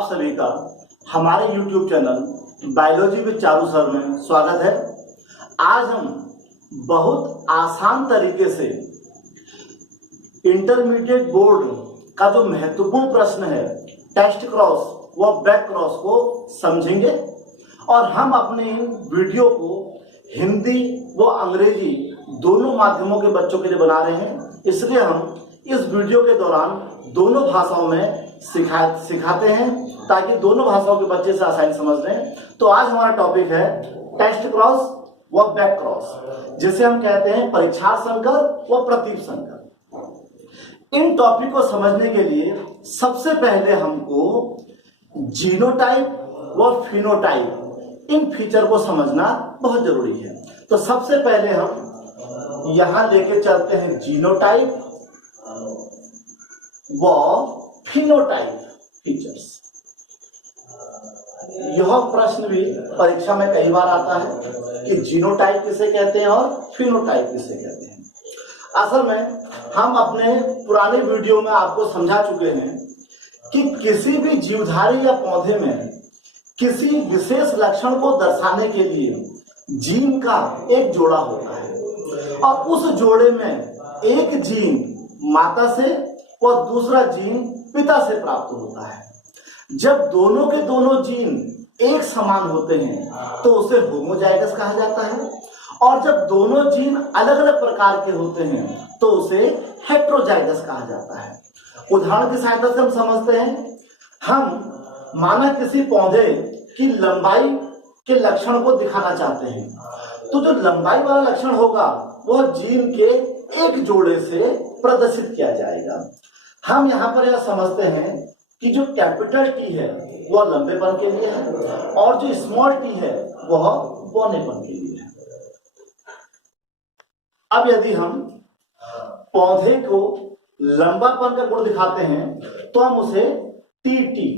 आप सभी का हमारे YouTube channel biology with Charu sir में स्वागत है। आज हम बहुत आसान तरीके से इंटरमीडिएट बोर्ड का जो महत्वपूर्ण प्रश्न है टेस्ट क्रॉस व बैक क्रॉस को समझेंगे और हम अपने इन वीडियो को हिंदी व अंग्रेजी दोनों माध्यमों के बच्चों के लिए बना रहे हैं। इसलिए हम इस वीडियो के दौरान दोनों भाषाओं में सिखाते हैं ताकि दोनों भाषाओं के बच्चे से आसानी समझ लें। तो आज हमारा टॉपिक है टेस्ट क्रॉस व बैक क्रॉस, जिसे हम कहते हैं परीक्षार्थ संकर व प्रतीप संकर। इन टॉपिक को समझने के लिए सबसे पहले हमको जीनोटाइप व फिनोटाइप इन फीचर को समझना बहुत जरूरी है। तो सबसे पहले हम यहां लेके चलते हैं जीनोटाइप व फिनोटाइप फीचर्स। यह प्रश्न भी परीक्षा में कई बार आता है कि जीनोटाइप किसे कहते हैं और फिनोटाइप किसे कहते हैं। असल में हम अपने पुराने वीडियो में आपको समझा चुके हैं कि किसी भी जीवधारी या पौधे में किसी विशेष लक्षण को दर्शाने के लिए जीन का एक जोड़ा होता है और उस जोड़े में एक जीन माता से और दूसरा जीन पिता से प्राप्त होता है। जब दोनों के दोनों जीन एक समान होते हैं तो उसे होमोजाइगस कहा जाता है और जब दोनों जीन अलग अलग प्रकार के होते हैं तो उसे हेट्रोजाइगस कहा जाता है। उदाहरण की सहायता से हम समझते हैं। हम माना किसी पौधे की लंबाई के लक्षण को दिखाना चाहते हैं तो जो लंबाई वाला लक्षण होगा वह जीन के एक जोड़े से प्रदर्शित किया जाएगा। हम यहाँ पर यह समझते हैं कि जो कैपिटल टी है वह लंबेपन के लिए है और जो स्मॉल टी है वह बौनेपन के लिए है। अब यदि हम पौधे को लंबापन का गुण दिखाते हैं तो हम उसे टी टी।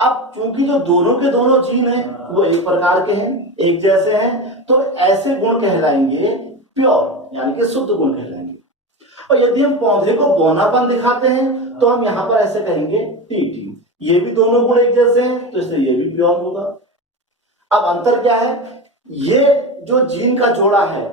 अब चूंकि जो दोनों के दोनों जीन हैं वो एक प्रकार के हैं, एक जैसे हैं, तो ऐसे गुण कहलाएंगे प्योर, यानी कि शुद्ध गुण कहलाएंगे। और यदि हम पौधे को बौनापन दिखाते हैं तो हम यहां पर ऐसे कहेंगे टी टी। ये भी दोनों गुण एक जैसे हैं तो इसलिए ये भी प्योर होगा। अब अंतर क्या है? ये जो जीन का जोड़ा है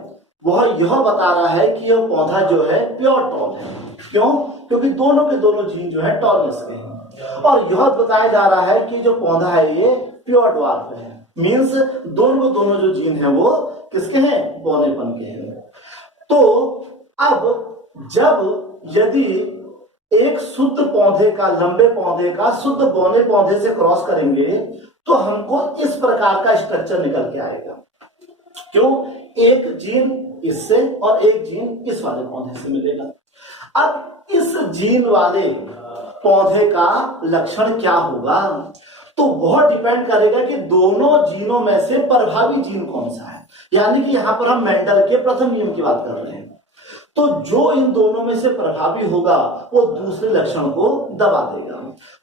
वह यह बता रहा है कि यह पौधा जो है प्योर टॉल है। क्यों? क्योंकि दोनों के दोनों जीन जो है टॉलनेस के हैं और यह बताया जा रहा है कि जो पौधा है ये प्योर ड्वार्फ है। मीन्स दोनों जो जीन है वो किसके हैं? बौनेपन के हैं। तो अब जब यदि एक शुद्ध पौधे का, लंबे पौधे का शुद्ध बौने पौधे से क्रॉस करेंगे तो हमको इस प्रकार का स्ट्रक्चर निकल के आएगा। क्यों? एक जीन इससे और एक जीन इस वाले पौधे से मिलेगा। अब इस जीन वाले पौधे का लक्षण क्या होगा तो वह डिपेंड करेगा कि दोनों जीनों में से प्रभावी जीन कौन सा है। यानी कि यहां पर हम मेंडल के प्रथम नियम की बात कर रहे हैं। तो जो इन दोनों में से प्रभावी होगा वो दूसरे लक्षण को दबा देगा।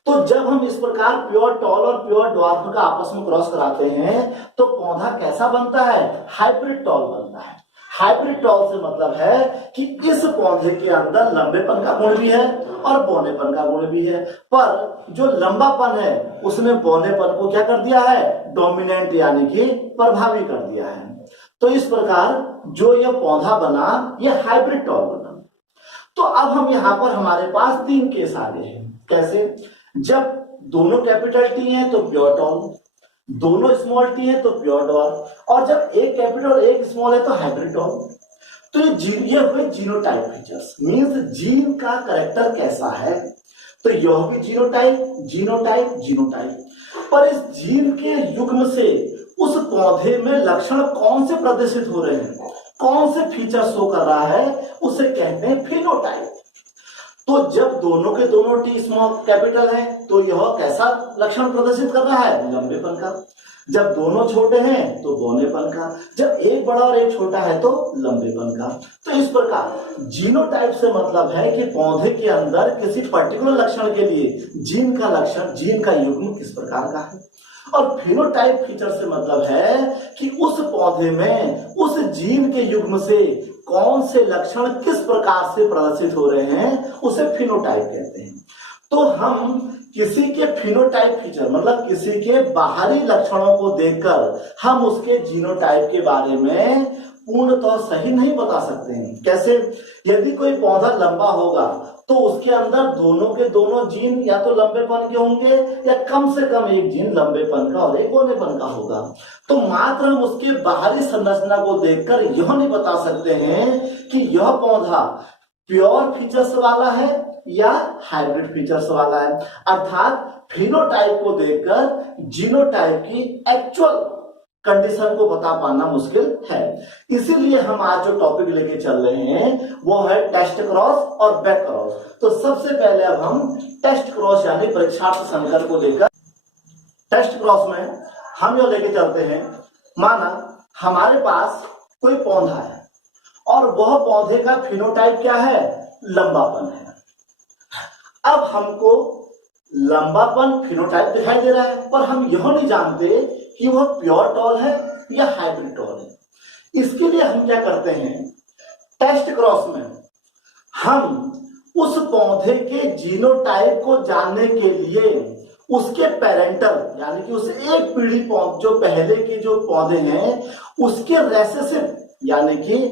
तो जब हम इस प्रकार प्योर टॉल और प्योर ड्वार्फ का आपस में क्रॉस कराते हैं तो पौधा कैसा बनता है? हाइब्रिड टॉल बनता है। हाइब्रिड टॉल से मतलब है कि इस पौधे के अंदर लंबेपन का गुण भी है और बौनेपन का गुण भी है, पर जो लंबापन है उसने बौनेपन को क्या कर दिया है? डोमिनेंट, यानी कि प्रभावी कर दिया है। तो इस प्रकार जो यह पौधा बना यह हाइब्रिड टॉल बना। तो अब हम यहाँ पर हमारे पास तीन केस आ गए हैं। कैसे? जब दोनों कैपिटल टी हैं तो प्योर टॉल, दोनों स्मॉल टी है तो प्योर डॉर्फ, और जब एक कैपिटल और एक स्मॉल है तो हाइब्रिड टॉल। तो ये हुए जीनोटाइप फीचर्स। मींस जीन का कैरेक्टर कैसा है। तो यह भी जीनोटाइप। पर इस जीन के युग्म से उस पौधे में लक्षण कौन से प्रदर्शित हो रहे हैं, कौन से फीचर शो कर रहा है, उसे कहते हैं फिनोटाइप। तो जब दोनों के दोनों टी स्मॉल कैपिटल है तो यह कैसा लक्षण प्रदर्शित कर रहा है? लंबेपन का। जब दोनों छोटे हैं तो बौनेपन का। जब एक बड़ा और एक छोटा है तो लंबेपन का। तो इस प्रकार जीनोटाइप से मतलब है कि पौधे के अंदर किसी पर्टिकुलर लक्षण के लिए जीन का लक्षण, जीन का युग्म किस प्रकार का है। और फिनोटाइप फीचर से मतलब है कि उस पौधे में उस जीन के युग्म से कौन से लक्षण किस प्रकार से प्रदर्शित हो रहे हैं, उसे फिनोटाइप कहते हैं। तो हम किसी के फिनोटाइप फीचर मतलब किसी के बाहरी लक्षणों को देखकर हम उसके जीनोटाइप के बारे में पूर्णतः सही नहीं बता सकते हैं। कैसे? यदि कोई पौधा लंबा होगा तो उसके अंदर दोनों के दोनों जीन या तो लंबेपन के होंगे या कम से कम एक जीन लंबेपन का और एक गोलेपन का होगा। तो मात्र हम उसके बाहरी संरचना को देखकर यह नहीं बता सकते हैं कि यह पौधा प्योर फीचर्स वाला है या हाइब्रिड फीचर्स वाला है। अर्थात फिनोटाइप को देखकर जीनोटाइप की एक्चुअल कंडीशन को बता पाना मुश्किल है। इसीलिए हम आज जो टॉपिक लेके चल रहे हैं वो है टेस्ट क्रॉस और बैक क्रॉस। तो सबसे पहले अब हम टेस्ट क्रॉस यानी परीक्षार्थ संकर को लेकर टेस्ट क्रॉस में हम जो लेके चलते हैं, माना हमारे पास कोई पौधा है और वह पौधे का फिनोटाइप क्या है? लंबापन है। अब हमको लंबापन फिनोटाइप दिखाई दे रहा है पर हम यह नहीं जानते कि वह प्योर टॉल है या हाइब्रिड टॉल है। इसके लिए हम क्या करते हैं, टेस्ट क्रॉस में हम उस पौधे के जीनोटाइप को जानने के लिए उसके पेरेंटल यानी कि उस एक पीढ़ी जो पहले के जो पौधे हैं उसके रेसेसिव यानी कि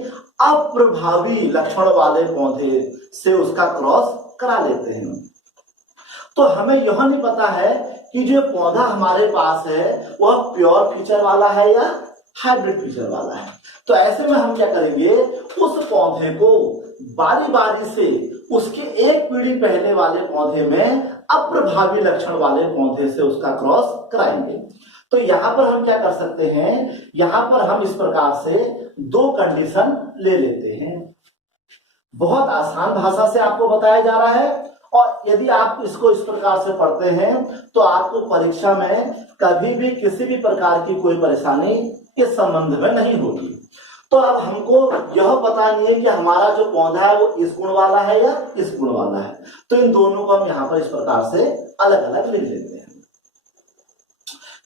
अप्रभावी लक्षण वाले पौधे से उसका क्रॉस करा लेते हैं। तो हमें यह नहीं पता है कि जो पौधा हमारे पास है वह प्योर फीचर वाला है या हाइब्रिड फीचर वाला है। तो ऐसे में हम क्या करेंगे, उस पौधे को बारी बारी से उसके एक पीढ़ी पहले वाले पौधे में अप्रभावी लक्षण वाले पौधे से उसका क्रॉस कराएंगे। तो यहां पर हम क्या कर सकते हैं, यहां पर हम इस प्रकार से दो कंडीशन ले लेते हैं। बहुत आसान भाषा से आपको बताया जा रहा है और यदि आप इसको इस प्रकार से पढ़ते हैं तो आपको परीक्षा में कभी भी किसी भी प्रकार की कोई परेशानी इस संबंध में नहीं होगी। तो अब हमको यह पता नहीं है कि हमारा जो पौधा है वो इस गुण वाला है या इस गुण वाला है। तो इन दोनों को हम यहाँ पर इस प्रकार से अलग अलग लिख लेते हैं,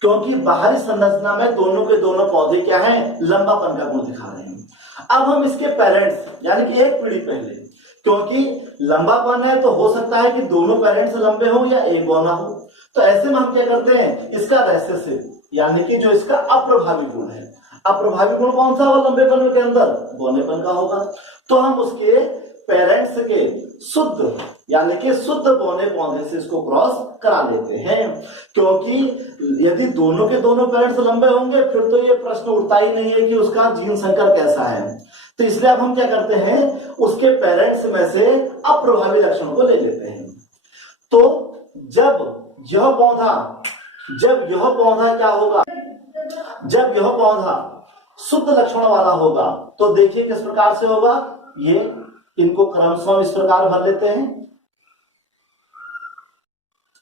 क्योंकि बाहरी संरचना में दोनों के दोनों पौधे क्या हैं, लंबापन का गुण दिखा रहे हैं। अब हम इसके पेरेंट्स यानी कि एक पीढ़ी पहले, क्योंकि लंबापन है तो हो सकता है कि दोनों पेरेंट्स लंबे हो या एक बौना हो। तो ऐसे में हम क्या करते हैं, इसका रेसेसिव यानी कि जो इसका अप्रभावी गुण है, अप्रभावी गुण कौन सा होगा लंबेपन के अंदर, बौनेपन का होगा। तो हम उसके पेरेंट्स के शुद्ध यानी कि शुद्ध बौने पौधे से इसको क्रॉस करा लेते हैं, क्योंकि यदि दोनों के दोनों पेरेंट्स लंबे होंगे फिर तो ये प्रश्न उठता ही नहीं है कि उसका जीन संकर कैसा है। तो इसलिए अब हम क्या करते हैं, उसके पेरेंट्स में से अप्रभावी लक्षण को ले लेते हैं। तो जब यह पौधा क्या होगा, जब यह पौधा शुद्ध लक्षण वाला होगा तो देखिए किस प्रकार से होगा, ये इनको क्रमशः इस प्रकार भर लेते हैं।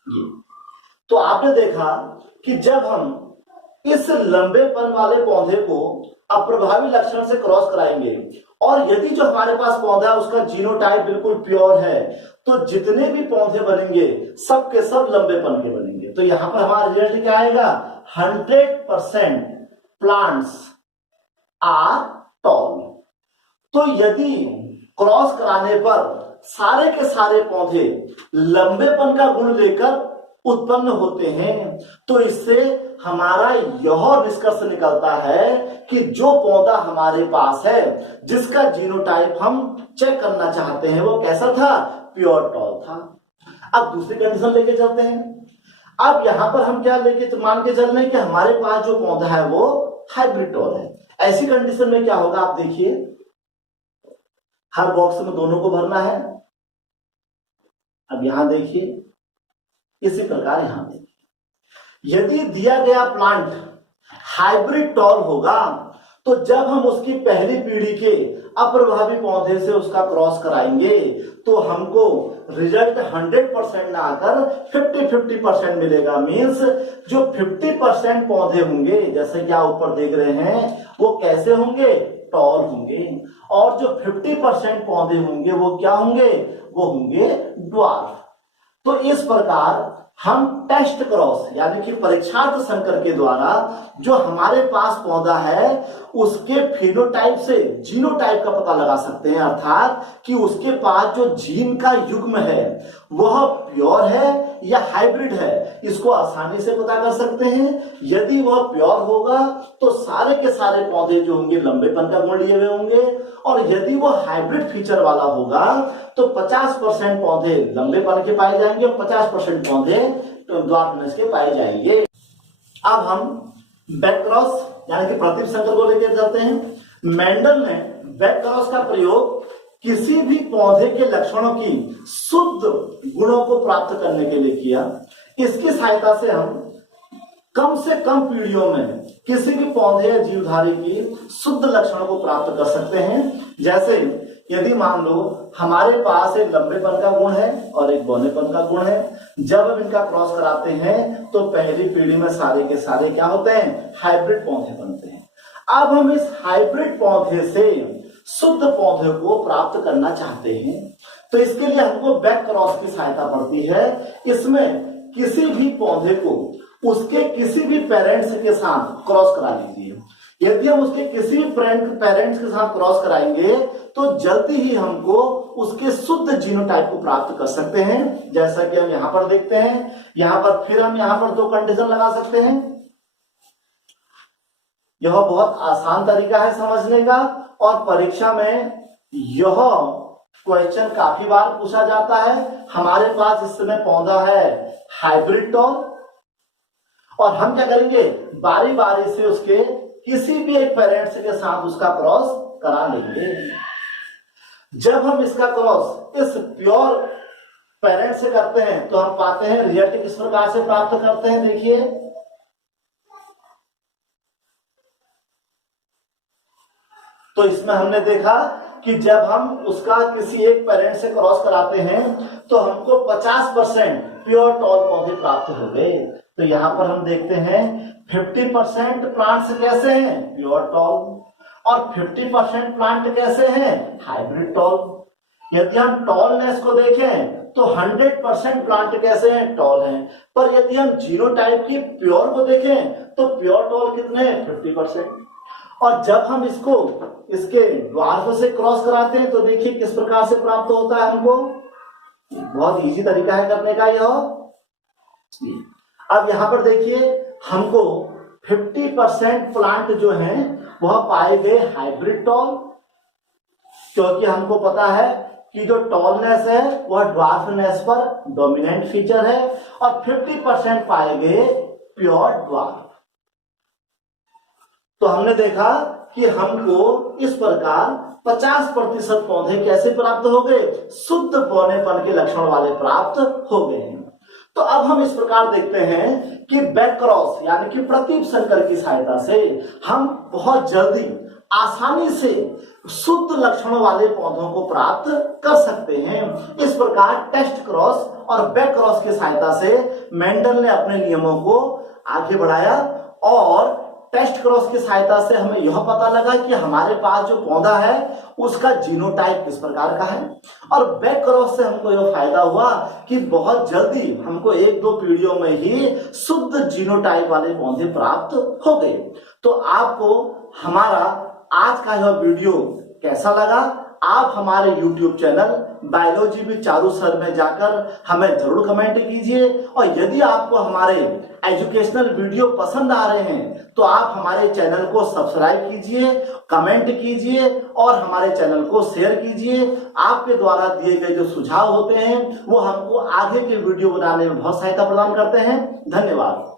ये तो आपने देखा कि जब हम इस लंबेपन वाले पौधे को अप्रभावी लक्षण से क्रॉस कराएंगे और यदि जो हमारे पास पौधा है उसका जीनोटाइप बिल्कुल प्योर है तो जितने भी पौधे बनेंगे सब के सब लंबेपन के बनेंगे। तो यहां पर हमारा रिजल्ट क्या आएगा, 100% प्लांट्स आर टॉल। तो यदि क्रॉस कराने पर सारे के सारे पौधे लंबेपन का गुण लेकर उत्पन्न होते हैं तो इससे हमारा यह निष्कर्ष निकलता है कि जो पौधा हमारे पास है जिसका जीनोटाइप हम चेक करना चाहते हैं वो कैसा था, प्योर टॉल था। अब दूसरी कंडीशन लेके चलते हैं। अब यहां पर हम क्या लेके मान के चल रहे हैं कि हमारे पास जो पौधा है वो हाइब्रिड टॉल है। ऐसी कंडीशन में क्या होगा, आप देखिए हर बॉक्स में दोनों को भरना है। अब यहां देखिए इसी प्रकार यहां देखिए, यदि दिया गया प्लांट हाइब्रिड टॉल होगा तो जब हम उसकी पहली पीढ़ी के अप्रभावी पौधे से उसका क्रॉस कराएंगे तो हमको रिजल्ट 100% ना आकर 50-50% मिलेगा। मींस जो 50% पौधे होंगे जैसे कि आप ऊपर देख रहे हैं वो कैसे होंगे, टॉल होंगे, और जो 50% पौधे होंगे वो क्या होंगे, वो होंगे ड्वार्फ। तो इस प्रकार हम टेस्ट क्रॉस यानी कि परीक्षार्थ संकर के द्वारा जो हमारे पास पौधा है उसके फिनोटाइप से जीनोटाइप का पता लगा सकते हैं, अर्थात कि उसके पास जो जीन का युग्म है वह प्योर है या हाइब्रिड है, इसको आसानी से पता कर सकते हैं। यदि वह प्योर होगा तो सारे के सारे पौधे जो होंगे लंबेपन का गुण लिए हुए होंगे, और यदि वह हाइब्रिड फीचर वाला होगा तो 50% पौधे लंबेपन के पाए जाएंगे और 50% पौधे ड्वार्फनेस के पाए जाएंगे। अब हम बैक क्रॉस यानी कि प्रतिप संकर को लेकर जाते हैं। मेंडल ने बैक क्रॉस का प्रयोग किसी भी पौधे के लक्षणों की शुद्ध गुणों को प्राप्त करने के लिए किया। इसकी सहायता से हम कम से कम पीढ़ियों में किसी भी पौधे या जीवधारी की शुद्ध लक्षणों को प्राप्त कर सकते हैं। जैसे यदि मान लो हमारे पास एक लंबेपन का गुण है और एक बौनेपन का गुण है, जब हम इनका क्रॉस कराते हैं तो पहली पीढ़ी में सारे के सारे क्या होते हैं, हाइब्रिड पौधे बनते हैं। अब हम इस हाइब्रिड पौधे से शुद्ध पौधे को प्राप्त करना चाहते हैं तो इसके लिए हमको बैक क्रॉस की सहायता पड़ती है। इसमें किसी भी पौधे को उसके किसी भी पेरेंट्स के साथ क्रॉस करा लीजिए। यदि हम उसके किसी भी पेरेंट्स के साथ क्रॉस कराएंगे तो जल्दी ही हमको उसके शुद्ध जीनोटाइप को प्राप्त कर सकते हैं, जैसा कि हम यहां पर देखते हैं। यहां पर फिर हम यहां पर दो कंडीशन लगा सकते हैं। यह बहुत आसान तरीका है समझने का और परीक्षा में यह क्वेश्चन काफी बार पूछा जाता है। हमारे पास इस समय पौधा है हाइब्रिड टॉल और हम क्या करेंगे, बारी बारी से उसके किसी भी एक पेरेंट्स के साथ उसका क्रॉस करा लेंगे। जब हम इसका क्रॉस इस प्योर पेरेंट से करते हैं तो हम पाते हैं रिजल्ट किस प्रकार से प्राप्त करते हैं। देखिए, तो इसमें हमने देखा कि जब हम उसका किसी एक पेरेंट से क्रॉस कराते हैं तो हमको 50% प्योर टॉल पौधे प्राप्त हो गए। तो यहां पर हम देखते हैं 50% प्लांट्स कैसे हैं, प्योर टॉल, और 50% प्लांट कैसे हैं, हाइब्रिड टॉल। यदि हम टॉलनेस को देखें तो 100% प्लांट कैसे हैं, टॉल हैं। पर यदि हम जीनोटाइप की प्योर को देखें तो प्योर टॉल कितने हैं, 50%। और जब हम इसको इसके ड्वार्फ से क्रॉस कराते हैं तो देखिए किस प्रकार से प्राप्त होता है हमको। बहुत इजी तरीका है करने का यह। अब यहां पर देखिए हमको 50% प्लांट जो हैं वह पाए गए हाइब्रिड टॉल, क्योंकि हमको पता है कि जो टॉलनेस है वह ड्वार्फनेस पर डोमिनेंट फीचर है, और 50% पाए गए प्योर ड्वार्फ। तो हमने देखा कि हमको इस प्रकार 50% पौधे कैसे प्राप्त हो गए, शुद्ध बौनेपन के लक्षण वाले प्राप्त हो गए हैं। तो अब हम इस प्रकार देखते हैं कि बैक क्रॉस यानी कि प्रतीप संकर की सहायता से हम बहुत जल्दी आसानी से शुद्ध लक्षणों वाले पौधों को प्राप्त कर सकते हैं। इस प्रकार टेस्ट क्रॉस और बैक क्रॉस की सहायता से मेंडल ने अपने नियमों को आगे बढ़ाया, और टेस्ट क्रॉस की सहायता से हमें यह पता लगा कि हमारे पास जो पौधा है उसका जीनोटाइप किस प्रकार का है। और बैक क्रॉस से हमको यह फायदा हुआ कि बहुत जल्दी हमको 1-2 पीढ़ियों में ही शुद्ध जीनोटाइप वाले पौधे प्राप्त हो गए। तो आपको हमारा आज का यह वीडियो कैसा लगा, आप हमारे YouTube channel biology with Charu sir में जाकर हमें जरूर कमेंट कीजिए। और यदि आपको हमारे एजुकेशनल वीडियो पसंद आ रहे हैं तो आप हमारे चैनल को सब्सक्राइब कीजिए, कमेंट कीजिए और हमारे चैनल को शेयर कीजिए। आपके द्वारा दिए गए जो सुझाव होते हैं वो हमको आगे के वीडियो बनाने में बहुत सहायता प्रदान करते हैं। धन्यवाद।